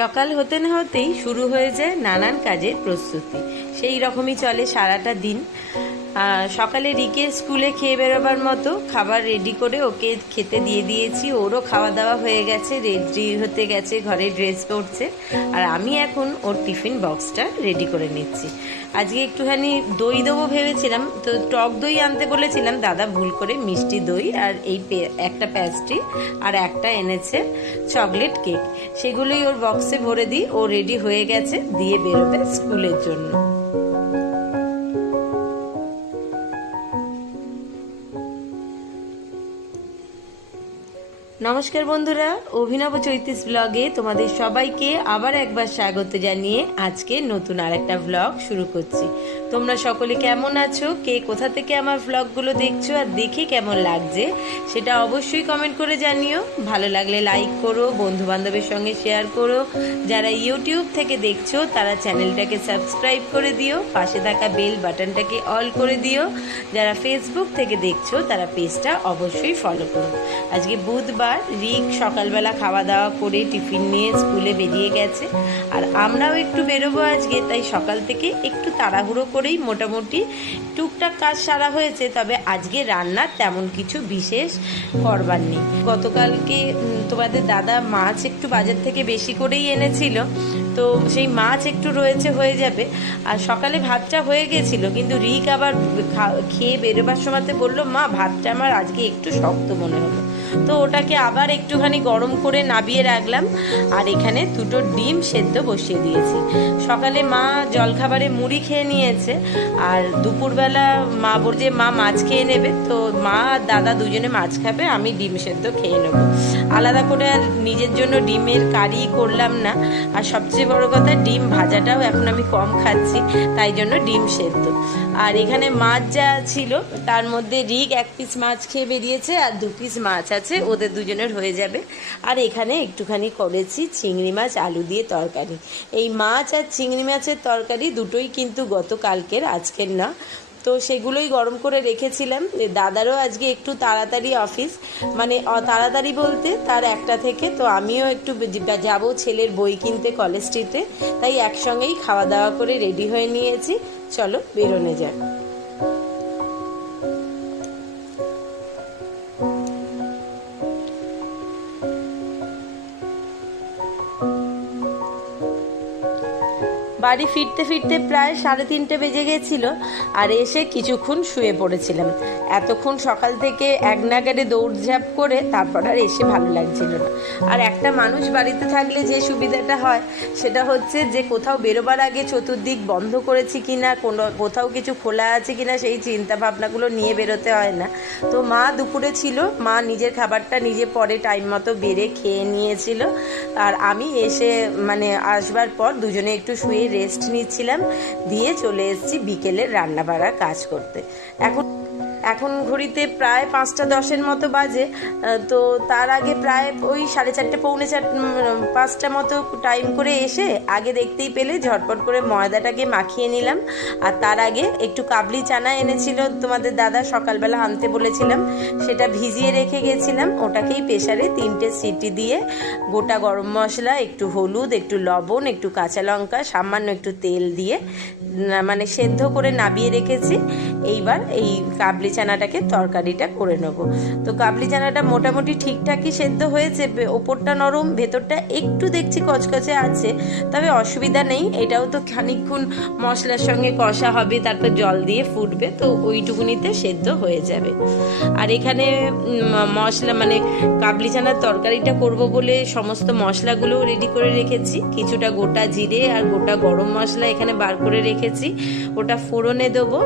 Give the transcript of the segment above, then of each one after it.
সকাল হতে না হতেই শুরু হয়ে যায় নানান কাজের প্রস্তুতি। সেই রকমই চলে সারাটা দিন। সকালে রিকে স্কুলে খেয়ে বেরোবার মতো খাবার রেডি করে ওকে খেতে দিয়ে দিয়েছি। ওরও খাওয়া দাওয়া হয়ে গেছে, রেডি হতে গেছে, ঘরে ড্রেস পরছে। আর আমি এখন ওর টিফিন বক্সটা রেডি করে নিচ্ছি। আজকে একটুখানি দই দেবো ভেবেছিলাম, তো টক দই আনতে বলেছিলাম, দাদা ভুল করে মিষ্টি দই আর এই একটা প্যাস্ট্রি আর একটা এনেছে চকলেট কেক। সেগুলোই ওর বক্সে ভরে দিই। ও রেডি হয়ে গেছে, দিয়ে বেরোবে স্কুলের জন্য। নমস্কার বন্ধুরা, অভিনব চৈতিস ব্লগে তোমাদের সবাইকে আবার একবার স্বাগত জানিয়ে আজকে নতুন আর একটা ব্লগ শুরু করছি। তোমরা সকলে কেমন আছো, কে কোথা থেকে আমার ব্লগগুলো দেখছো আর দেখে কেমন লাগছে সেটা অবশ্যই কমেন্ট করে জানিও। ভালো লাগলে লাইক করো, বন্ধু বান্ধবের সঙ্গে শেয়ার করো। যারা ইউটিউব থেকে দেখছো তারা চ্যানেলটাকে সাবস্ক্রাইব করে দিও, পাশে থাকা বেল বাটনটাকে অল করে দিও। যারা ফেসবুক থেকে দেখছো তারা পেজটা অবশ্যই ফলো করো। আজকে বুধবার, রিক সকালবেলা খাওয়া দাওয়া করে টিফিন নিয়ে স্কুলে বেরিয়ে গেছে, আর আমরাও একটু বেরোবো আজকে। তাই সকাল থেকে একটু তাড়াহুড়ো করেই মোটামুটি টুকটাক কাজ সারা হয়েছে। তবে আজকে রান্নার তেমন কিছু বিশেষ করবার নেই। গতকালকে তোমাদের দাদা মাছ একটু বাজার থেকে বেশি করেই এনেছিল, তো সেই মাছ একটু রয়েছে, হয়ে যাবে। আর সকালে ভাতটা হয়ে গেছিলো, কিন্তু রিক আবার খেয়ে বেরোবার সময়তে বললো, মা ভাতটা আমার আজকে একটু শক্ত মনে হলো। তো ওটাকে আবার একটুখানি গরম করে নাবিয়ে রাখলাম। আর এখানে দুটো ডিম সেদ্ধ বসিয়ে দিয়েছি। সকালে মা জলখাবারে মুড়ি খেয়ে নিয়েছে, আর দুপুরবেলা মা বলছে মা মাছ খেয়ে নেবে, তো মা আর দাদা দুজনে মাছ খাবে, আমি ডিম সেদ্ধ খেয়ে নেবো। আলাদা করে আর নিজের জন্য ডিমের কারি করলাম না। আর সবচেয়ে বড় কথা, ডিম ভাজাটাও এখন আমি কম খাচ্ছি, তাই জন্য ডিম সেদ্ধ। আর এখানে মাছ যা ছিল তার মধ্যে রিক 1 পিস মাছ খেয়ে বেরিয়েছে, আর 2 পিস মাছ আছে, ওদের দুজনের হয়ে যাবে। আর এখানে একটুখানি করেছি চিংড়ি মাছ আলু দিয়ে তরকারি। এই মাছ আর চিংড়ি মাছের তরকারি দুটোই কিন্তু গতকালকের, আজকের না। তো সেগুলোই গরম করে রেখেছিলাম। দাদারও আজকে একটু তাড়াতাড়ি অফিস, মানে তাড়াতাড়ি বলতে তার 1টা থেকে, তো আমিও একটু যাব ছেলের বই কিনতে কলেজ স্ট্রিটে। তাই একসঙ্গেই খাওয়া দাওয়া করে রেডি হয়ে নিয়েছি। চলো বেরোনো যাক। বাড়ি ফিরতে ফিরতে প্রায় 3:30 বেজে গেছিল, আর এসে কিছুক্ষণ শুয়ে পড়েছিলাম। এতক্ষণ সকাল থেকে এক নাগাড়ে দৌড়ঝাঁপ করে তারপর আর এসে ভালো লাগছিল না। আর একটা মানুষ বাড়িতে থাকলে যে সুবিধাটা হয় সেটা হচ্ছে যে কোথাও বেরোবার আগে চতুর্দিক বন্ধ করেছি কিনা, কোথাও কিছু খোলা আছে কিনা, সেই চিন্তা ভাবনাগুলো নিয়ে বেরোতে হয় না। তো মা দুপুরে ছিল, মা নিজের খাবারটা নিজে পরে টাইম মতো বেড়ে খেয়ে নিয়েছিল। আর আমি এসে মানে আসবার পর দুজনে একটু শুয়ে রেস্ট নিচ্ছিলাম, দিয়ে চলে এসেছি বিকেলের রান্না বাড়ার কাজ করতে। এখন ঘড়িতে প্রায় 5:10 মতো বাজে। তো তার আগে প্রায় ওই 4:30 পৌনে 5টা মতো টাইম করে এসে আগে দেখতেই পেলে ঝটপট করে ময়দাটাকে মাখিয়ে নিলাম। আর তার আগে একটু কাবলি চানা এনেছিল তোমাদের দাদা, সকালবেলা আনতে বলেছিলাম, সেটা ভিজিয়ে রেখে গেছিলাম। ওটাকেই প্রেসারে 3টে সিটি দিয়ে গোটা গরম মশলা, একটু হলুদ, একটু লবণ, একটু কাঁচা লঙ্কা, সামান্য একটু তেল দিয়ে মানে সেদ্ধ করে নাবিয়ে রেখেছি। এইবার এই কাবলি চানাটাকে তরকারিটা করে নেব। তো কাবলি চানাটা মোটামুটি ঠিকঠাকই সেদ্ধ হয়েছে, ওপরটা নরম, ভেতরটা একটু দেখছি কচকচে আছে, তবে অসুবিধা নেই। এটাও তো খানিকক্ষণ মশলার সঙ্গে কষা হবে, তারপর জল দিয়ে ফুটবে, তো ওইটুকুনিতে সেদ্ধ হয়ে যাবে। আর এখানে মশলা মানে কাবলি চানার তরকারিটা করব বলে সমস্ত মশলাগুলো রেডি করে রেখেছি। কিছুটা গোটা জিরে আর গোটা গরম মশলা এখানে বার করে রেখেছি, ওটা ফোড়নে দেবো।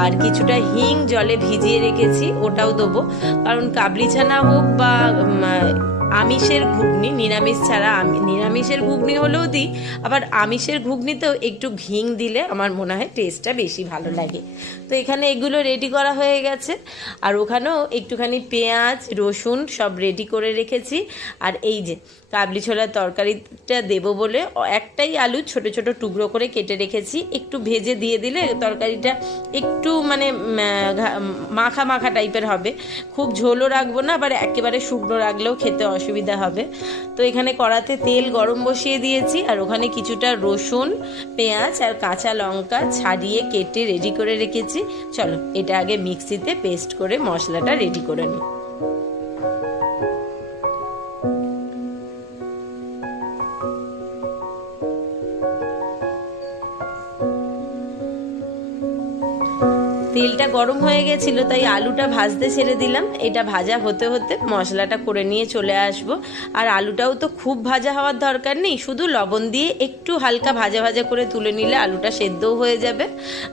আর কিছুটা হিং জলে ভিজিয়ে রেখেছি, ওটাও দেবো। কারণ কাবলি চানা হোক বা আমিষের ঘুগনি, নিরামিষ ছাড়া নিরামিষের ঘুগনি হলেও দিই, আবার আমিষের ঘুগনিতেও একটু হিং দিলে আমার মনে হয় টেস্টটা বেশি ভালো লাগে। তো এখানে এগুলো রেডি করা হয়ে গেছে। আর ওখানেও একটুখানি পেঁয়াজ রসুন সব রেডি করে রেখেছি। আর এই যে কাবলি ছোলার তরকারিটা দেবো বলে একটাই আলু ছোট ছোট টুকরো করে কেটে রেখেছি। একটু ভেজে দিয়ে দিলে তরকারিটা একটু মানে মাখা মাখা টাইপের হবে, খুব ঝোলও রাখবো না, আবার একেবারে শুকনো রাখলেও খেতে অসুবিধা হবে। তো এখানে কড়াতে তেল গরম বসিয়ে দিয়েছি, আর ওখানে কিছুটা রসুন, পেঁয়াজ আর কাঁচা লঙ্কা ছাড়িয়ে কেটে রেডি করে রেখেছি। চলো এটা আগে মিক্সিতে পেস্ট করে মশলাটা রেডি করে নিই। তেলটা গরম হয়ে গেছিল, তাই আলুটা ভাজতে ছেড়ে দিলাম। এটা ভাজা হতে হতে মশলাটা করে নিয়ে চলে আসব। আর আলুটাও তো খুব ভাজা হওয়ার দরকার নেই, শুধু লবণ দিয়ে একটু হালকা ভাজা ভাজা করে তুলে নিলে আলুটা সেদ্ধও হয়ে যাবে।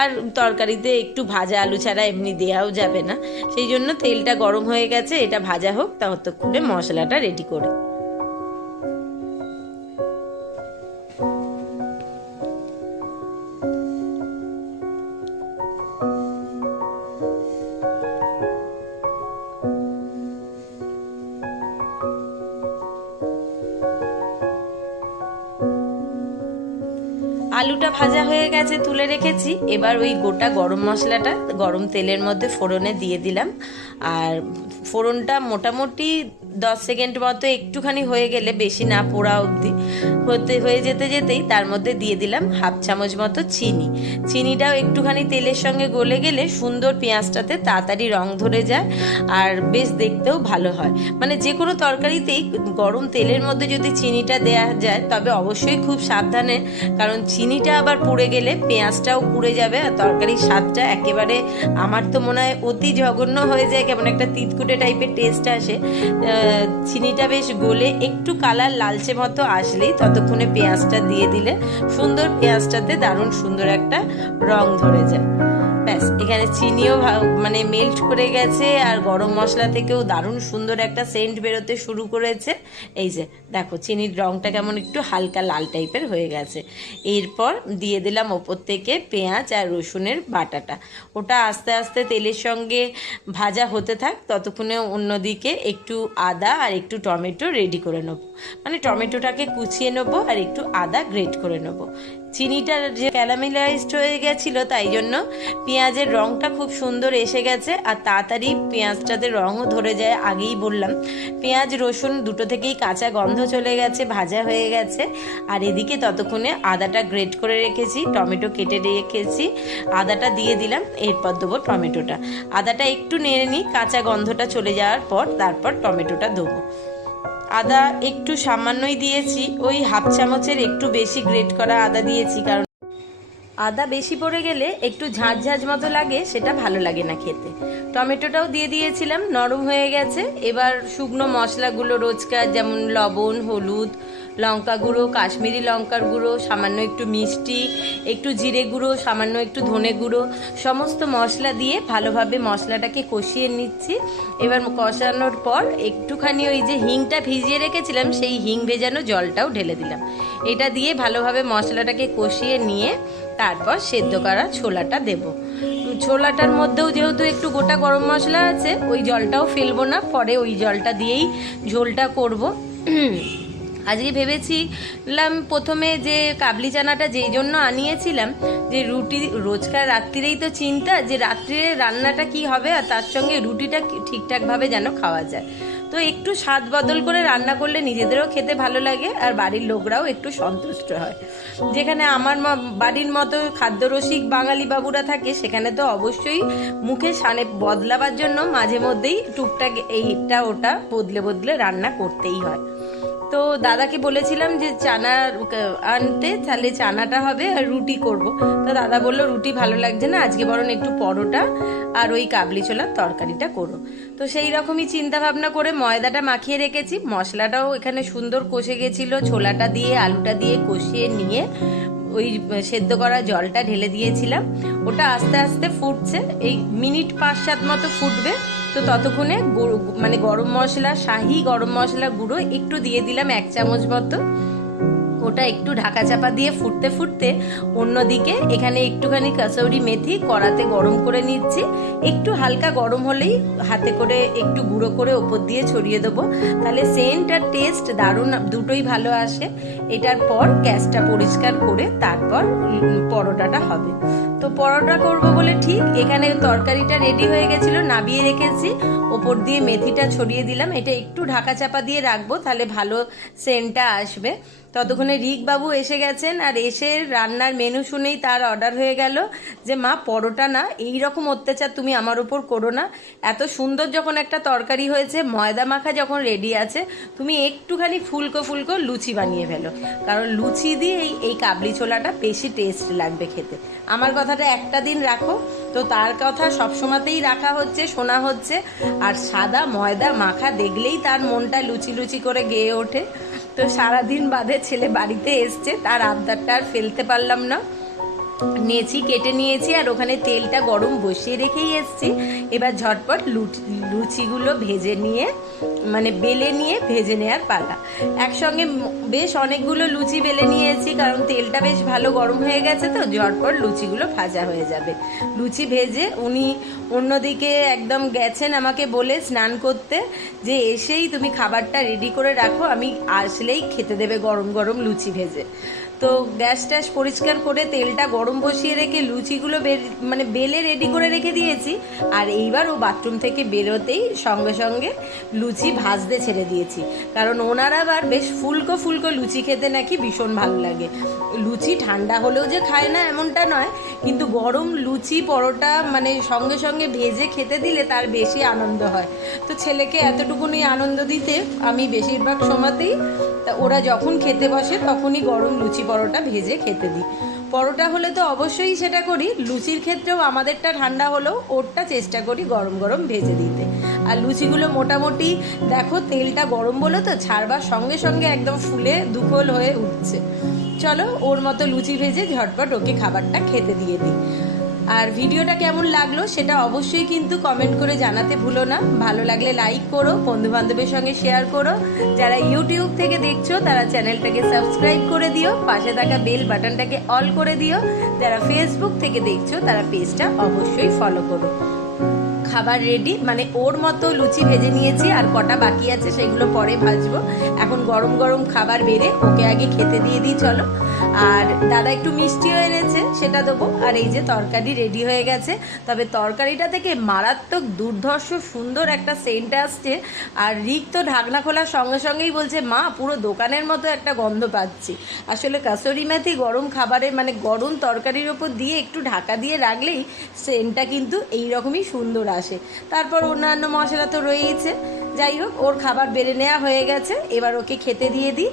আর তরকারিতে একটু ভাজা আলু ছাড়া এমনি দেওয়াও যাবে না, সেই জন্য তেলটা গরম হয়ে গেছে, এটা ভাজা হোক, ততক্ষণে মশলাটা রেডি করে। আলুটা ভাজা হয়ে গেছে, তুলে রেখেছি। এবার ওই গোটা গরম মশলাটা গরম তেলের মধ্যে ফোড়নে দিয়ে দিলাম। আর ফোড়নটা মোটামুটি 10 সেকেন্ড মতো একটুখানি হয়ে গেলে, বেশি না পোড়া অবধি হয়ে যেতে যেতেই তার মধ্যে দিয়ে দিলাম হাফ চামচ মতো চিনি। চিনিটাও একটুখানি তেলের সঙ্গে গলে গেলে সুন্দর পেঁয়াজটাতে তাড়াতাড়ি রং ধরে যায়, আর বেশ দেখতেও ভালো হয়। মানে যে কোনো তরকারিতেই গরম তেলের মধ্যে যদি চিনিটা দেয়া যায়, তবে অবশ্যই খুব সাবধানে, কারণ চিনিটা আবার পুড়ে গেলে পেঁয়াজটাও পুড়ে যাবে, আর তরকারির স্বাদটা একেবারে, আমার তো মনে হয় অতি জঘন্য হয়ে যায়, কেমন একটা তিতকুটে টাইপের টেস্ট আসে। চিনিটা বেশ গলে একটু কালার লালচে মতো আসলেই ততক্ষণে পেঁয়াজটা দিয়ে দিলে সুন্দর, পেঁয়াজটাতে দারুণ সুন্দর একটা রং ধরে যায়। ব্যাস, এখানে চিনিও মানে মেল্ট করে গেছে, আর গরম মশলা থেকেও দারুণ সুন্দর একটা সেন্ট বেরোতে শুরু করেছে। এই যে দেখো চিনির রংটা কেমন একটু হালকা লাল টাইপের হয়ে গেছে। এরপর দিয়ে দিলাম ওপর থেকে পেঁয়াজ আর রসুনের বাটাটা। ওটা আস্তে আস্তে তেলের সঙ্গে ভাজা হতে থাক, ততক্ষণে অন্যদিকে একটু আদা আর একটু টমেটো রেডি করে নেবো। মানে টমেটোটাকে কুচিয়ে নেবো আর একটু আদা গ্রেট করে নেবো। চিনিটা যে ক্যারামেলাইজড হয়ে গেছিল, তাই জন্য পেঁয়াজের রংটা খুব সুন্দর এসে গেছে, আর তাড়াতাড়ি পেঁয়াজটাতে রঙও ধরে যায়। আগেই বললাম পেঁয়াজ রসুন দুটো থেকেই কাঁচা গন্ধ চলে গেছে, ভাজা হয়ে গেছে। আর এদিকে ততক্ষণে আদাটা গ্রেট করে রেখেছি, টমেটো কেটে রেখেছি, আদাটা দিয়ে দিলাম। এরপর দেবো টমেটোটা। আদাটা একটু নেড়ে নিই, কাঁচা গন্ধটা চলে যাওয়ার পর তারপর টমেটোটা দেবো। আদা একটু সামান্যই দিয়েছি, ওই হাফ চামচের একটু বেশি গ্রেট করা আদা দিয়েছি, কারণ আদা বেশি পড়ে গেলে একটু ঝাঁঝ ঝাঁঝ মতো লাগে, সেটা ভালো লাগে না খেতে। টমেটোটাও দিয়ে দিয়েছিলাম, নরম হয়ে গেছে। এবার শুকনো মশলাগুলো রোজকার, যেমন লবণ, হলুদ, লঙ্কা গুঁড়ো, কাশ্মীরি লঙ্কার গুঁড়ো, সামান্য একটু মিষ্টি, একটু জিরে গুঁড়ো, সামান্য একটু ধনে গুঁড়ো, সমস্ত মশলা দিয়ে ভালোভাবে মশলাটাকে কষিয়ে নিচ্ছি। এবার কষানোর পর একটুখানি ওই যে হিংটা ভিজিয়ে রেখেছিলাম, সেই হিং ভেজানো জলটাও ঢেলে দিলাম। এটা দিয়ে ভালোভাবে মশলাটাকে কষিয়ে নিয়ে তারপর সেদ্ধ করা ছোলাটা দেব। ছোলাটার মধ্যেও যেহেতু একটু গোটা গরম মশলা আছে, ওই জলটাও ফেলবো না, পরে ওই জলটা দিয়েই ঝোলটা করব। আজকে ভেবেছিলাম প্রথমে যে কাবলি চানাটা যেই জন্য আনিয়েছিলাম, যে রুটি রোজকার রাত্রিরেই তো চিন্তা যে রাত্রিরে রান্নাটা কি হবে, আর তার সঙ্গে রুটিটা ঠিকঠাকভাবে যেন খাওয়া যায়। তো একটু স্বাদ বদল করে রান্না করলে নিজেদেরও খেতে ভালো লাগে, আর বাড়ির লোকরাও একটু সন্তুষ্ট হয়। যেখানে আমার বাড়ির মতো খাদ্যরসিক বাঙালি বাবুরা থাকে, সেখানে তো অবশ্যই মুখে সানে বদলাবার জন্য মাঝে মধ্যেই টুকটাক এইটা ওটা বদলে বদলে রান্না করতেই হয়। তো দাদাকে বলেছিলাম যে চানা আনতে, তাহলে চানাটা হবে আর রুটি করব। তো দাদা বললো রুটি ভালো লাগছে না, আজকে বরং একটু পরোটা আর ওই কাবলি ছোলার তরকারিটা করো। তো সেই রকমই চিন্তা ভাবনা করে ময়দাটা মাখিয়ে রেখেছি। মশলাটাও এখানে সুন্দর কষে গেছিলো, ছোলাটা দিয়ে আলুটা দিয়ে কষিয়ে নিয়ে ওই সেদ্ধ করা জলটা ঢেলে দিয়েছিলাম। ওটা আস্তে আস্তে ফুটছে, এই মিনিট 5-7 মতো ফুটবে। তো ততক্ষণে মানে গরম মশলা, শাহি গরম মশলা গুঁড়ো একটু দিয়ে দিলাম 1 চামচ মতো। ওটা একটু ঢাকা চাপা দিয়ে ফুটতে ফুটতে অন্যদিকে এখানে একটুখানি কাসৌরি মেথি কড়াতে গরম করে নিচ্ছি। একটু হালকা গরম হলেই হাতে করে একটু গুঁড়ো করে ওপর দিয়ে ছড়িয়ে দেবো, তাহলে সেন্ট আর টেস্ট দারুণ দুটোই ভালো আসে। এটার পর গ্যাসটা পরিষ্কার করে তারপর পরোটাটা হবে। তো পরোটা করব বলে ঠিক এখানে তরকারিটা রেডি হয়ে গেছিল, নাবিয়ে রেখেছি, ওপর দিয়ে মেথিটা ছড়িয়ে দিলাম। এটা একটু ঢাকা চাপা দিয়ে রাখবো, তাহলে ভালো সেন্টটা আসবে। ততক্ষণে রিক বাবু এসে গেছেন, আর এসে রান্নার মেনু শুনেই তার অর্ডার হয়ে গেল যে মা পরোটা না, এই রকম অত্যাচার তুমি আমার উপর করো না। এত সুন্দর যখন একটা তরকারি হয়েছে, ময়দা মাখা যখন রেডি আছে, তুমি একটুখানি ফুলকো ফুলকো লুচি বানিয়ে ফেলো, কারণ লুচি দিয়ে এই কাবলি ছোলাটা বেশি টেস্ট লাগবে খেতে। আমার কথাটা একটা দিন রাখো। তো তার কথা সবসময়তেই রাখা হচ্ছে, শোনা হচ্ছে। আর সাদা ময়দা মাখা দেখলেই তার মনটা লুচি লুচি করে গেয়ে ওঠে। তো সারাদিন বাদে ছেলে বাড়িতে এসছে, তার আবদারটা আর ফেলতে পারলাম না। নেচি কেটে নিয়েছি, আর ওখানে তেলটা গরম বসিয়ে রেখেই এসছি। এবার ঝটপট লুচিগুলো ভেজে নিয়ে, মানে বেলে নিয়ে ভেজে নেওয়ার পালা। একসঙ্গে বেশ অনেকগুলো লুচি বেলে নিয়েছি, কারণ তেলটা বেশ ভালো গরম হয়ে গেছে, তো ঝটপট লুচিগুলো ভাজা হয়ে যাবে। লুচি ভেজে উনি অন্যদিকে একদম গেছেন আমাকে বলে স্নান করতে, যে এসেই তুমি খাবারটা রেডি করে রাখো, আমি আসলেই খেতে দেবে গরম গরম লুচি ভেজে। তো গ্যাস ট্যাস পরিষ্কার করে তেলটা গরম বসিয়ে রেখে লুচিগুলো মানে বেলে রেডি করে রেখে দিয়েছি। আর এইবার ও বাথরুম থেকে বেরোতেই সঙ্গে সঙ্গে লুচি ভাজতে ছেড়ে দিয়েছি, কারণ ওনার আবার বেশ ফুলকো ফুলকো লুচি খেতে নাকি ভীষণ ভালো লাগে। লুচি ঠান্ডা হলেও যে খায় না এমনটা নয়, কিন্তু গরম লুচি পরোটা মানে সঙ্গে সঙ্গে ভেজে খেতে দিলে তার বেশি আনন্দ হয়। তো ছেলেকে এতটুকুনি আনন্দ দিতে আমি বেশিরভাগ সময়তেই, ওরা যখন খেতে বসে তখনই গরম লুচি পরোটা ভেজে খেতে দিই। পরোটা হলে তো অবশ্যই সেটা করি, লুচির ক্ষেত্রেও আমাদেরটা ঠান্ডা হলেও ওরটা চেষ্টা করি গরম গরম ভেজে দিতে। আর লুচিগুলো মোটামুটি দেখো তেলটা গরম বলে তো ছাড়বার সঙ্গে সঙ্গে একদম ফুলে দুফোল হয়ে উঠছে। চলো ওর মতো লুচি ভেজে ঝটপট ওকে খাবারটা খেতে দিয়ে দিই। আর ভিডিওটা কেমন লাগলো সেটা অবশ্যই কিন্তু কমেন্ট করে জানাতে ভুলো না। ভালো লাগলে লাইক করো, বন্ধু বান্ধবের সঙ্গে শেয়ার করো। যারা ইউটিউব থেকে দেখছো তারা চ্যানেলটাকে সাবস্ক্রাইব করে দিও, পাশে থাকা বেল বাটনটাকে অল করে দিও। যারা ফেসবুক থেকে দেখছো তারা পেজটা অবশ্যই ফলো করো। খাবার রেডি, মানে ওর মতো লুচি ভেজে নিয়েছি, আর কটা বাকি আছে সেগুলো পরে ভাজবো। এখন গরম গরম খাবার বেড়ে ওকে আগে খেতে দিয়ে দিই চলো। আর দাদা একটু মিষ্টিও এনেছে, সেটা দেবো। আর এই যে তরকারি রেডি হয়ে গেছে, তবে তরকারিটা থেকে মারাত্মক দুর্ধর্ষ সুন্দর একটা সেন্ট আসছে। আর রিক তো ঢাকনা খোলার সঙ্গে সঙ্গেই বলছে মা পুরো দোকানের মতো একটা গন্ধ পাচ্ছি। আসলে কাসুরি মেথি গরম খাবারে মানে গরম তরকারির ওপর দিয়ে একটু ঢাকা দিয়ে রাখলেই সেন্টটা কিন্তু এইরকমই সুন্দর আসে। তারপর অন্যান্য মশলা তো রয়েইছে। যাই হোক, ওর খাবার বেড়ে নেওয়া হয়ে গেছে, এবার ওকে খেতে দিয়ে দিই।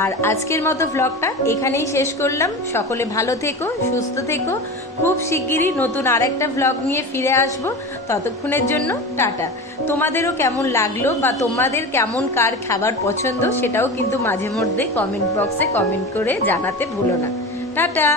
আর আজকের মতো ব্লগটা এখানেই শেষ করলাম। সকলে ভালো থেকো, সুস্থ থেকো। খুব শিগগিরই নতুন আরেকটা ব্লগ নিয়ে ফিরে আসব। ততক্ষণের জন্য টাটা। তোমাদেরও কেমন লাগলো বা তোমাদের কেমন কার খাবার পছন্দ সেটাও কিন্তু মাঝে মধ্যে কমেন্ট বক্সে কমেন্ট করে জানাতে ভুলো না। টাটা।